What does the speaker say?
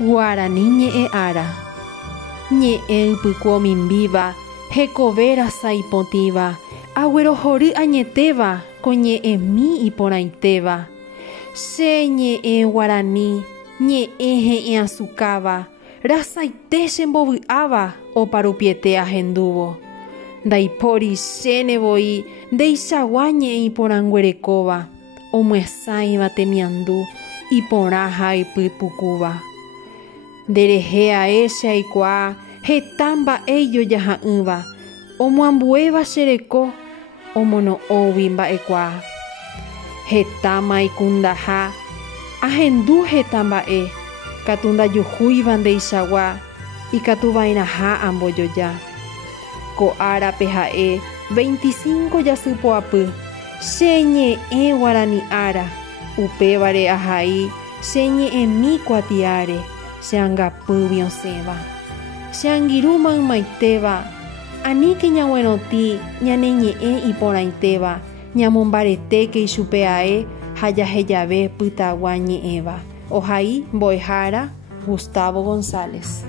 Guarani ñe'ẽ ára. Ñe'ẽ ypykue omimbíva, hekovére saipotĩva, aguerohory añetéva, ko ñe'ẽmi iporãitéva. Che ñe'ẽ Guarani, ñe'ẽ he'ẽ rasaite chembovy'áva oparupiete ahendúvo. Ndaipóri chénevoi ndeichagua ñe'ẽ iporãnguerekóva, omyesãiva temiandu, iporã ha ipypukúva. Nderehe ae che aikuaa heta mba'e ijojaha'ỹva, omoambuéva chereko, omono'õgui mba'ekuaa. Hetáma aikundaha, ahendu heta mba'e, katu ndajuhúiva ndeichagua, ikatuva'erãha ambojoja. Ko árape ha'e 25 jasypoapy, che ñe'ẽ Guarani ára, upévare ahai che ñe'ẽmi kuatiáre, che angapývi osẽva. Che angirũ maymaitéva, aníke ñag̃uarõtĩ ñane ñe'ẽ iporãitéva, ñamombaretéke ichupe ae ha jahejave pytagua ñe'ẽva. Ohai mbo'ehára Gustavo González.